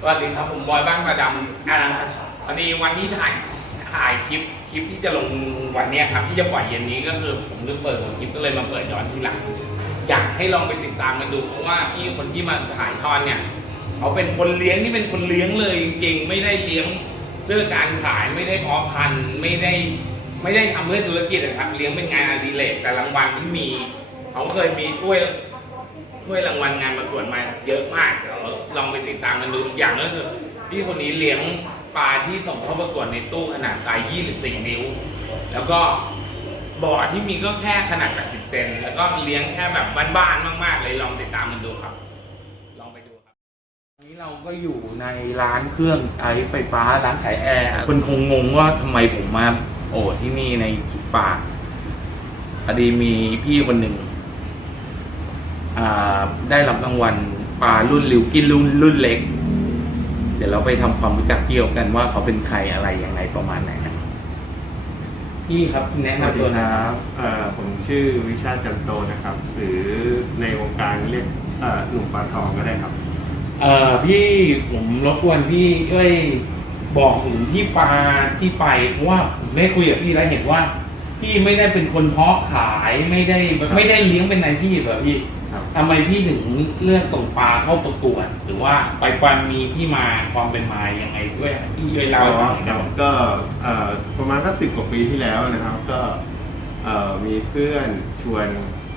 สวัสดีครับผมบอยบ้านประดำอ่าพอดีวันที่ถ่ายถ่ายคลิปคลิปที่จะลงวันเนี้ยครับ ที่จะปล่อยเย็นนี้ก็คือผมลืมเปิดหัวคลิปก็เลยมาเปิดย้อนทีหลัง อยากให้ลองไปติดตามกันดูเพราะว่าพี่คนที่มาถ่ายทอดเนี่ยเขาเป็นคนเลี้ยงที่เป็นคนเลี้ยงเลยจริงๆไม่ได้เลี้ยงเพื่อการขายไม่ได้เพาะพันธุ์ไม่ได้ไม่ได้ทำเพื่อธุรกิจนะครับ เลี้ยงเป็นงานอดิเรกแต่รางวัลที่มี เขาเคยมีถ้วยถ้วยรางวัลงานประกวดมาเยอะมากเดี๋ยว ลองไปติดตามกันดูอีกอย่างก็คือพี่คนนี้เลี้ยงปลาที่ส่งเข้าประกวดในตู้ขนาดไซส์24 นิ้ว แล้วก็บ่อที่มีก็แค่ขนาด 80 เซน แล้วก็เลี้ยงแค่แบบบ้านๆ มาก ๆ เลยลองติดตามกันดูครับ ลองไปดูครับวันนี้เราก็อยู่ในร้านเครื่องใช้ไฟฟ้าร้านขายแอร์คนคงงงว่าทำไมผมมาโอ้ที่นี่ในคิดปาพอดีมีพี่คนหนึ่งได้รับรางวัล ปลารุ่นริวกินรุ่นรุ่นเล็ก เดี๋ยวเราไปทำความรู้จักพี่เขากันว่าเขาเป็นใครอะไรยังไงประมาณไหนนะพี่ครับแนะสวัสนำดีตัวคนะรับเอ่อผมชื่อวิชาติจันโตนะครับ หรือในวงการเรียกเอ่อหนุ่มปลาทองก็ได้ครับเอ่อพี่ผมรบกวนพี่ช่วยบอกถึงที่ปลาที่ไปเพราะว่าผมได้คุยกับพี่แล้วเห็นว่า พี่ไม่ได้เป็นคนเพาะขายไม่ได้ไม่ได้เลี้ยงเป็นอาชีพแบบพี่ครับ ทำไมพี่ถึงเลือกส่งปลาเข้าประกวด หรือว่าไปความมีที่มาความเป็นมายังไงด้วยพี่ช่วยเล่าให้ฟังหน่อยได้ไหมก็เอ่อประมาณสักสิบกว่าปีที่แล้วนะครับ ก็เอ่อมีเพื่อนชวน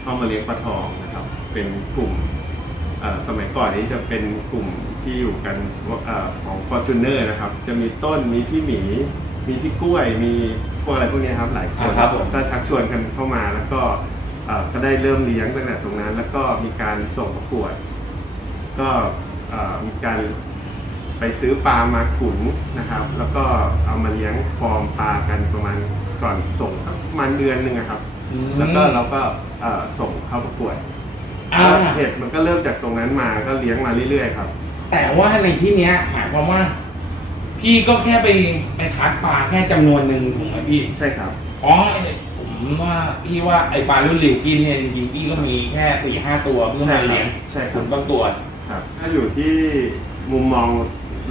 เข้ามาเลี้ยงปลาทองนะครับ เป็นกลุ่มเอ่อสมัยก่อนนี้จะเป็นกลุ่มที่อยู่กันเอ่อของ f o r t u n e r นะครับ จะมีต้นมีพี่หมี มีพี่กล้วยมีพวกอะไรพวกนี้ครับหลายคน อ่าครับผม ก็ชักชวนกันเข้ามาแล้วก็เอ่อ ก็ได้เริ่มเลี้ยงตั้งแต่ตรงนั้น แล้วก็มีการส่งประกวด ก็เอ่อมีการไปซื้อปลามาขุนนะครับ แล้วก็เอามาเลี้ยงฟอร์มปลากันประมาณก่อนส่งสักประมาณเดือนหนึ่งอะครับ อืม แล้วก็เราก็เอ่อส่งเข้าประกวดอ่าแล้วเห็ดมันก็เริ่มจากตรงนั้นมาก็เลี้ยงมาเรื่อยๆครับ แต่ว่าในที่เนี้ยหมายความว่า พี่ก็แค่ไปไปคัดปลาแค่จำนวนหนึ่งถูกไหมพี่ ใช่ครับ อ๋อผม ว่าพี่ว่าไอปลารุ่นหลิวกินเนี่ยจริงๆพี่ก็มีแค่สี่ห้าตัวเพื่อใช่มาครับเลี้ยงใช่คผรับมต้องตรวจครับ ถ้าอยู่ที่มุมมอง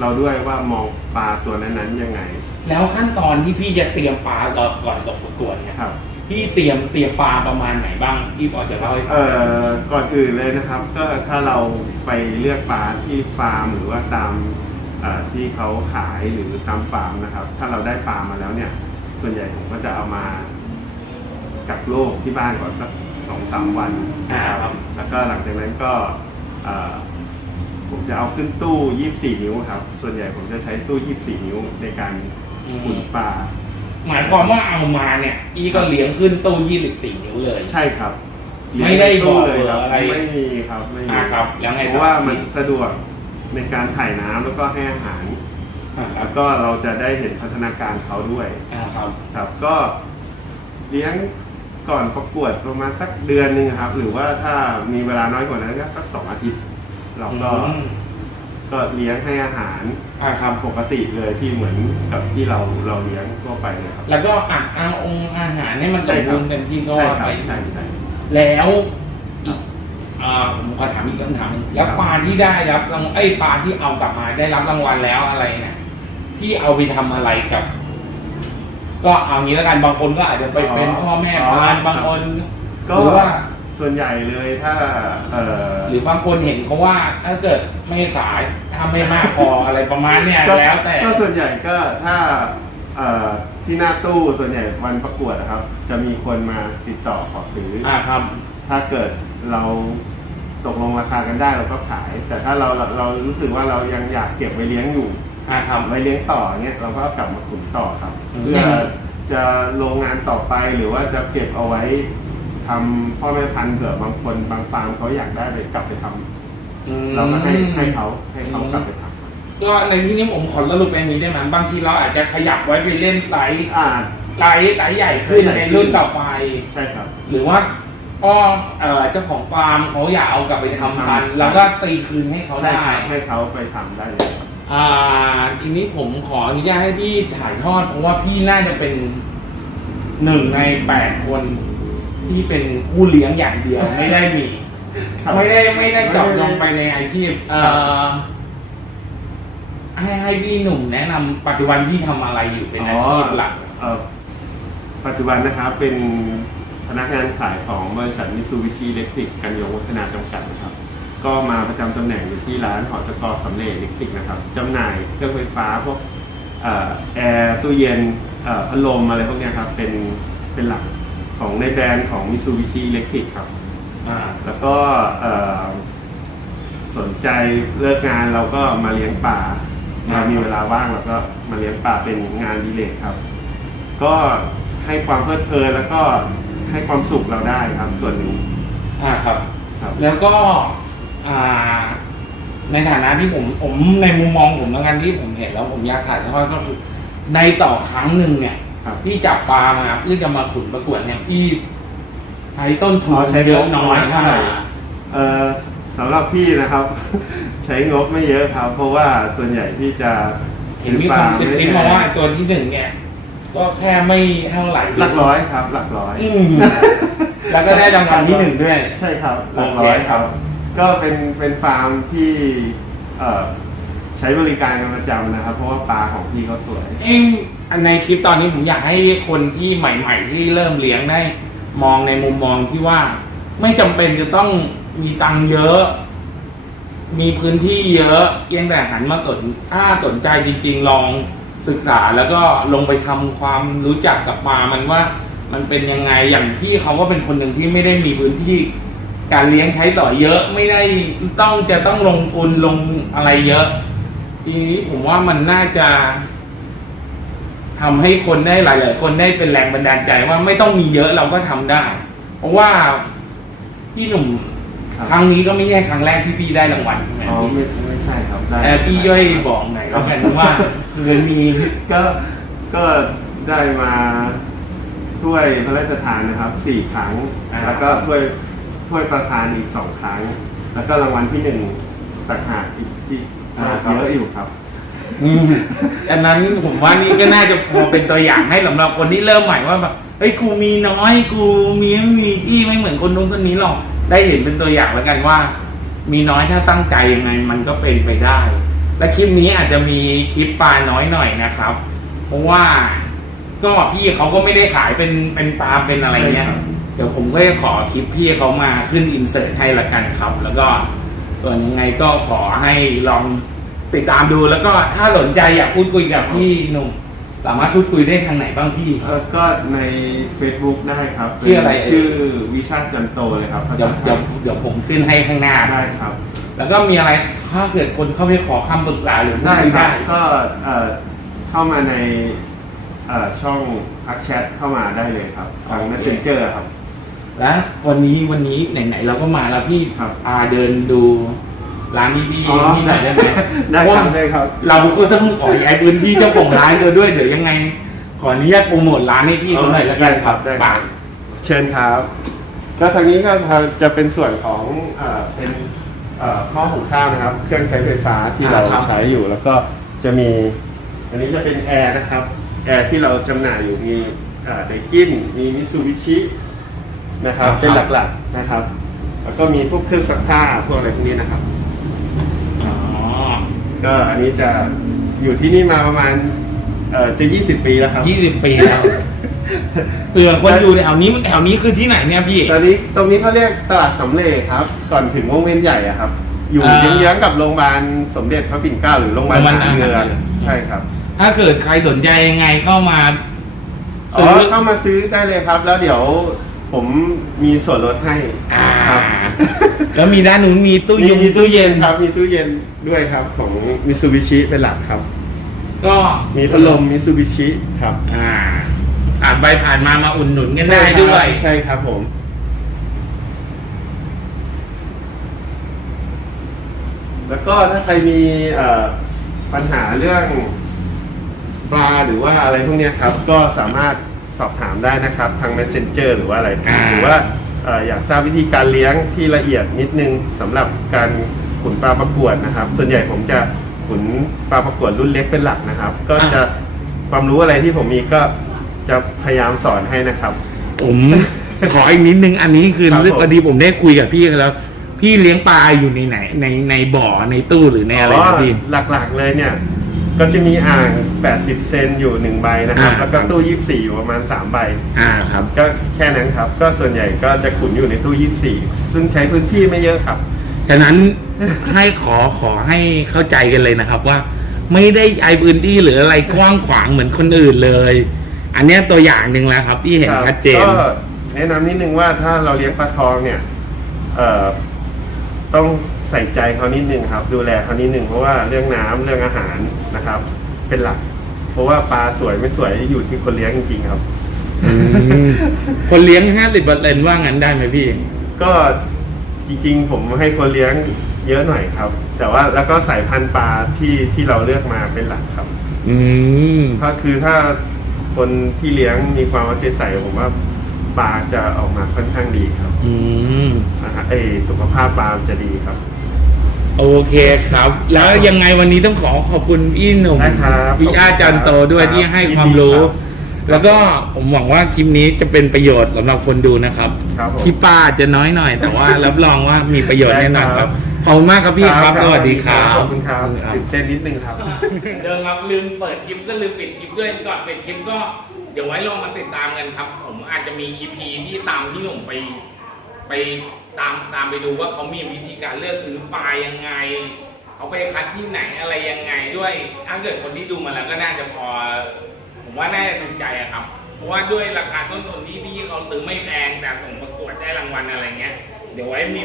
เราด้วยว่ามองปลาตัวนั้นๆยังไง แล้วขั้นตอนที่พี่จะเตรียมปลาก่อนก่อนตกประกวดเนี่ยครับพี่เตรียมเตรียมปลาประมาณไหนบ้างพี่พอจะเล่าให้ฟัเอ่งอก่อนอื่นเลยนะครับ ก็ถ้าเราไปเลือกปลาที่ฟาร์มหรือว่าตามเอ่อที่เขาขายหรือตามฟาร์มนะครับ ถ้าเราได้ปลามาแล้วเนี่ย ส่วนใหญ่ผมก็จะเอามา กักโรคที่บ้านก่อนสักสองสามวันอ่าครับแล้วก็หลังจากนั้นก็เอ่อผมจะเอาขึ้นตู้ 24 นิ้วครับ ส่วนใหญ่ผมจะใช้ตู้ 24 นิ้วในการขุนปลาหมายความว่าเอามาเนี่ยพี่ก็เลี้ยงขึ้นตู้ยี่สิบสี่นิ้วเลย ใช่ครับไม่ได้บอกเลยครับอะไรไม่มีครับไม่มีอ่าครับยังไงเพราะว่ามันสะดวกในการถ่ายน้ำแล้วก็ให้อาหารอ่าครัแล้บวก็เราจะได้เห็นพัฒนาการเขาด้วยอ่าครับ ครับก็เลี้ยง ก่อนประกวดประมาณสักเดือนหนึ่งครับ หรือว่าถ้ามีเวลาน้อยกว่านั้นก็สักสองอาทิตย์ เราก็อืมก็เลี้ยงให้อาหารอ่าครับ ปกติเลยที่เหมือนกับที่เราเราเลี้ยงทั่วไปเลยครับ แล้วก็อะอาองค์อาหารเนี่ยมันสใช่มครับบูรณ์เต็มที่ก็ใช่ว่าครัไป บใช่ใช่ แล้วอีกอ่าผมขอถามอีกคำถามหนึ่งแล้วปลาที่ได้รับรางไอ้ยปลาที่เอากลับมาได้รับรางวัลแล้วอะไรเนี่ยพี่เอาไปทำอะไรกับ ก็เอางี้แล้วกันบางคนก็อาจจะไปเป็นพ่อแม่พันธุ์บางคนก็หรือว่าส่วนใหญ่เลยถ้าเอ่อหรือบางคนเห็นเขาว่า ถ้าเกิดไม่ขายถ้าไม่มากพออะไรประมาณเนี่ยก็แล้วแต่ก็ส่วนใหญ่ก็ถ้าเอ่อที่หน้าตู้ส่วนใหญ่วันประกวดนะครับ จะมีคนมาติดต่อขอซื้อออ่าครับ ถ้าเกิดเราตกลงราคากันได้เราก็ขาย แต่ถ้าเราเราเรารู้สึกว่าเรายังอยากเก็บไว้เลี้ยงอยู่ อ่าครับไว้เลี้ยงต่อเงี้ยเราก็เอากลับมาขุนต่อครับอืมเพื่อจะลงงานต่อไปหรือว่าจะเก็บเอาไว้ทำพ่อแม่พันธุ์เผื่อบางคนบางฟาร์มเขาอยากได้ไปกลับไปทำอืมเราก็ให้ให้เขาให้เขากลับไปทำก็ในที่นี้ผมขอสรุปแบบนี้ได้ไหมบางทีเราอาจจะขยับไว้ไปเล่นไตอ่าไตไตใหญ่ขึ้นในรุ่นต่อไปใช่ครับ หรือว่าก็เอ่อเจ้าของฟาร์มเขาอยากเอากลับไปทำพันธุ์แล้วก็ตีคืนให้เขาใช่ได้ครับให้เขาไปทำได้เลยครับ อ่าทีนี้ผมขออนุญาตให้พี่ถ่ายทอด เพราะว่าพี่น่าจะเป็นหนึ่งในแปดคนที่เป็นผู้เลี้ยงอย่างเดียวไม่ได้มีครับไม่ได้ไม่ได้เจาะลงไปในอาชีพเอ่อให้ให้พี่หนุ่มแนะนำปัจจุบันพี่ทำอะไรอยู่เป็นอาชีพหลัก เอ่อปัจจุบันนะครับเป็นพนักงานขายของบริษัทมิซูบิชิเล็กทริกกันยงวัฒนาจำกัดนะครับ ก็มาประจำตำแหน่งอยู่ที่ร้านหอจกสำเร็จเล็กทริกนะครับจำหน่ายเครื่องไฟฟ้าพวกเอ่อแอร์ตู้เย็นเอ่อพัดลมอะไรพวกเนี้ยครับเป็นเป็นหลักของในแบรนด์ของมิซูบิชิเล็กทริกครับอ่าแล้วก็เอ่อสนใจเลิกงานเราก็มาเลี้ยงป่าครับเรามีเวลาว่างเราก็มาเลี้ยงป่าเป็นงานอดีเลกครับ ก็ให้ความเพลิดเพลินแล้วก็ให้ความสุขเราได้ครับส่วนหนึ่งอ่าครับ ครับ แล้วก็อ่า ในฐานะที่ผมผมในมุมมองผมแล้วกันที่ผมเห็นแล้วผมอยากถ่ายทอดก็คือ ในต่อครั้งหนึ่งเนี่ยครับพี่จับปลามาเพื่อจะมาขุนประกวดเนี่ยพี่ใช้ต้นทุอ๋นอใช้เยอะงบน้อยน้อยเท่าไหร่เอ่อสำหรับพี่นะครับ ใช้งบไม่เยอะครับ เพราะว่าส่วนใหญ่พี่จะเห็นมีคนติดคิดมาว่าตัวที่หนึ่งเนี่ยก็แค่ไม่เท่าไหร่หลักร้อยครับ หลักร้อยอืมแล้วก็ได้รางวัลที่หนึ่งด้วย ใช่ครับหลักโอร้เคอยครับ ก็เป็นเป็นฟาร์มที่เอ่อใช้บริการกันประจำนะครับ เพราะว่าปลาของพี่เขาสวย เองในคลิปตอนนี้ผมอยากให้คนที่ใหม่ ๆ ที่เริ่มเลี้ยงได้มองในมุมมองที่ว่า ไม่จำเป็นจะต้องมีตังค์เยอะ มีพื้นที่เยอะเพียงแต่หันมาสนถ้าสนใจจริง ๆ ลองศึกษาแล้วก็ลงไปทำความรู้จักกับปลามันว่า มันเป็นยังไงอย่างพี่เขาก็เป็นคนหนึ่งที่ไม่ได้มีพื้นที่ การเลี้ยงใช้ต่อเยอะไม่ได้ต้องจะต้องลงทุนลงอะไรเยอะ ทีนี้ผมว่ามันน่าจะทำให้คนได้หลาย ๆ คนได้เป็นแรงบันดาลใจว่าไม่ต้องมีเยอะเราก็ทำได้ เพราะว่าพี่หนุ่มครับ ครั้งนี้ก็ไม่ใช่ครั้งแรกที่พี่ได้รางวัลใช่ไหมอ๋อไม่ไม่ใช่ครับได้แต่พี่ย่อยบอกหน่อยแล้วกันว่า เคยมีก็ก็ได้มาถ้วยพระราชทานนะครับสี่ครั้ง อ่า แล้วก็ถ้วย ถ้วยประธานอีกสองครั้ง แล้วก็รางวัลที่หนึ่งต่างหากอีกที่อ่าเยอะอยู่ครับ อืมอันนั้นผมว่านี่ก็น่าจะพอเป็นตัวอย่างให้สำหรับคนที่เริ่มใหม่ว่าแบบเฮ้ยกูมีน้อย กูมีไม่มีที่ไม่เหมือนคนนู้นคนนี้หรอก ได้เห็นเป็นตัวอย่างแล้วกันว่า มีน้อยถ้าตั้งใจยังไงมันก็เป็นไปได้ และคลิปนี้อาจจะมีคลิปปลาน้อยหน่อยนะครับ เพราะว่าก็พี่เขาก็ไม่ได้ขายเป็นเป็นปลาเป็นอะไรเงี้ย ใช่ครับ เดี๋ยวผมก็จะขอคลิปพี่เขามาขึ้นอินเสิร์ตให้ละกันครับ แล้วก็ส่วนยังไงก็ขอให้ลองติดตามดูแล้วก็ถ้าสนใจอยากพูดคุยกับพี่หนุ่มสามารถพูดคุยได้ทางไหนบ้างพี่ เออก็ใน Facebook ได้ครับชื่ออะไรเอ่ยชื่อวิชาติจันโตเลยครับภาเดี๋ยวษาไทเดี๋ยวยเดี๋ยวผมขึ้นให้ข้างหน้า ได้ครับ แล้วก็มีอะไรถ้าเกิดคนเข้าไปขอคำปรึกษาหรือพูได้คุยครับ ได้ ก็เอ่อเข้ามาในเอ่อช่องพักแชทเข้ามาได้เลยครับทาง Messenger ครับ แล้ววันนี้วันนี้ไหนๆเราก็มาแล้วพี่ครับอาเดินดูร้านนี้พี่อ๋อพี่หน่อยได้ไหมได้เพราะครัว่าบได้ครับ เราก็ต้องขอย้ายพื้นที่เจ้าของร้านเราด้วยเดี๋ยวยังไง ขออนุญาตโปรโมทร้านให้พี่เขาหน่อยแล้วกันได้ครับได้ครับป่ะเชิญครับก็ทางนี้ก็จะเป็นส่วนของเอ่อเป็นเอ่อหม้อหุงข้าวนะครับ เครื่องใช้ไฟฟ้าที่เราใช้อยู่ แล้วก็จะมี อันนี้จะเป็นแอร์นะครับ แอร์ที่เราจำหน่ายอยู่มีไดกินมีมิซูบิชิ นะครับ เป็นหลักๆนะครับ แล้วก็มีพวกเครื่องซักผ้าพวกอะไรพวกนี้นะครับ อ๋อ ก็อันนี้จะอยู่ที่นี่มาประมาณเอ่อจะ 20 ปีแล้วครับ ยี่สิบปีแล้ว เผื่อคนอยู่แถวนี้มันแถวนี้คือที่ไหนเนี่ยพี่ ตอนนี้ตรงนี้เขาเรียกตลาดสำเร็จครับ ก่อนถึงวงเวียนใหญ่อะครับ อยู่อ่าเยื้องๆกับโรงพยาบาลสมเด็จพระปิ่นเกล้าหรือโรงพยาบาลโรงพยาบาลทหารเรือทหารเรือ ใช่ครับ ถ้าเกิดใครสนใจยังไงเข้ามาอ๋อเข้ามาซื้อได้เลยครับ แล้วเดี๋ยว ผมมีส่วนลดให้อ่าครับ แล้วมีด้านนู้นมีตู้เย็นมีตู้เย็นครับ มีตู้เย็นด้วยครับ ของมิซูบิชิเป็นหลักครับ ก็มีพัดลมมิซูบิชิครับ อ่าผ่านไปผ่านมามาอุ่นหนุนกันใช่ได้ครับด้วยใช่ครับผม แล้วก็ถ้าใครมีเอ่อปัญหาเรื่องปลาหรือว่าอะไรพวกเนี้ยครับ ก็สามารถ สอบถามได้นะครับ ทาง Messenger หรือว่าอะไร อ่า หรือว่าเอ่ออยากทราบวิธีการเลี้ยงที่ละเอียดนิดนึงสำหรับการขุนปลาประกวดนะครับ ส่วนใหญ่ผมจะขุนปลาประกวดรุ่นเล็กเป็นหลักนะครับ ก็จะความรู้อะไรที่ผมมีก็จะพยายามสอนให้นะครับ ผมขออีกนิดนึงอันนี้คือครับผม พอดีผมได้คุยกับพี่แล้ว พี่เลี้ยงปลาอยู่ในไหนในในบ่อในตู้หรือในอะไรนะพี่ หลักๆเลยเนี่ย ก็จะมีอ่าง 80 เซนอยู่หนึ่งใบนะครับ อ่า แล้วก็ตู้ 24 อยู่ประมาณ 3 ใบ อ่าครับ ก็แค่นั้นครับ ก็ส่วนใหญ่ก็จะขุนอยู่ในตู้ 24 ซึ่งใช้พื้นที่ไม่เยอะครับ ฉะนั้นให้ขอขอให้เข้าใจกันเลยนะครับว่า ไม่ได้ใช้พื้นที่หรืออะไรกว้างขวางเหมือนคนอื่นเลย อันเนี้ยตัวอย่างหนึ่งแล้วครับ ที่เห็นครับชัดเจน ก็แนะนำนิดนึงว่าถ้าเราเลี้ยงปลาทองเนี่ย เอ่อ ต้อง ใส่ใจเขานิดนึงครับ ดูแลเขานิดนึงเพราะว่าเรื่องน้ำเรื่องอาหารนะครับ เป็นหลัก เพราะว่าปลาสวยไม่สวยอยู่ที่คนเลี้ยงจริงๆครับอืมคนเลี้ยงห้าสิบเปอร์เซ็นว่างั้นได้ไหมพี่ ก็จริงๆ ผมให้คนเลี้ยงเยอะหน่อยครับ แต่ว่าแล้วก็สายพันธุ์ปลาที่ที่เราเลือกมาเป็นหลักครับ อืมก็คือถ้าคนที่เลี้ยงมีความเอาใจใส่ผมว่าปลาจะออกมาค่อนข้างดีครับ อืมนะฮะเอยสุขภาพปลาจะดีครับ โอเคครับ แล้วยังไงวันนี้ต้องขอขอบคุณพี่หนุ่มได้ครับพี่อาจารย์โตด้วยครับที่ให้ยินดีความรู้ครับแล้วก็ผมหวังว่าคลิปนี้จะเป็นประโยชน์สำหรับคนดูนะครับครับผมคลิปป้าอาจจะน้อยหน่อย แต่ว่ารับรองว่ามีประโยชน์แน่นอนคได้ครัรับบขอบคุณมากครับพี่ครับสวัสดีครับ ขอบคุณครับตื่นเต้นนิดนึงครับ เดิมครับลืมเปิดคลิปก็ลืมปิดคลิปด้วยก่อนปิดคลิปก็ เดี๋ยวไว้ลองมาติดตามกันครับ ผมอาจจะมี EP ที่ตามพี่หนุ่มไป ไปตามตามไปดูว่าเขามีวิธีการเลือกซื้อปลายังไง เขาไปคัดที่ไหนอะไรยังไงด้วย ถ้าเกิดคนที่ดูมาแล้วก็น่าจะพอ ผมว่าน่าจะถูกใจอะครับ เพราะว่าด้วยราคาต้นทุนที่พี่เขาซื้อไม่แพงแต่ส่งประกวดได้รางวัลอะไรเงี้ย เดี๋ยวไว้มี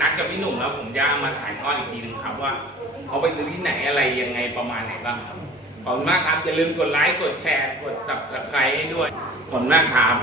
นัดกับพี่หนุ่มแล้วผมจะมาถ่ายทอดอีกทีหนึงครับว่า เขาไปซื้อที่ไหนอะไรยังไงประมาณไหนบ้างครับขอบคุณมากครับอย่าลืมกดไลค์กดแชร์กด subscribe ให้ด้วยขอบคุณมากครับ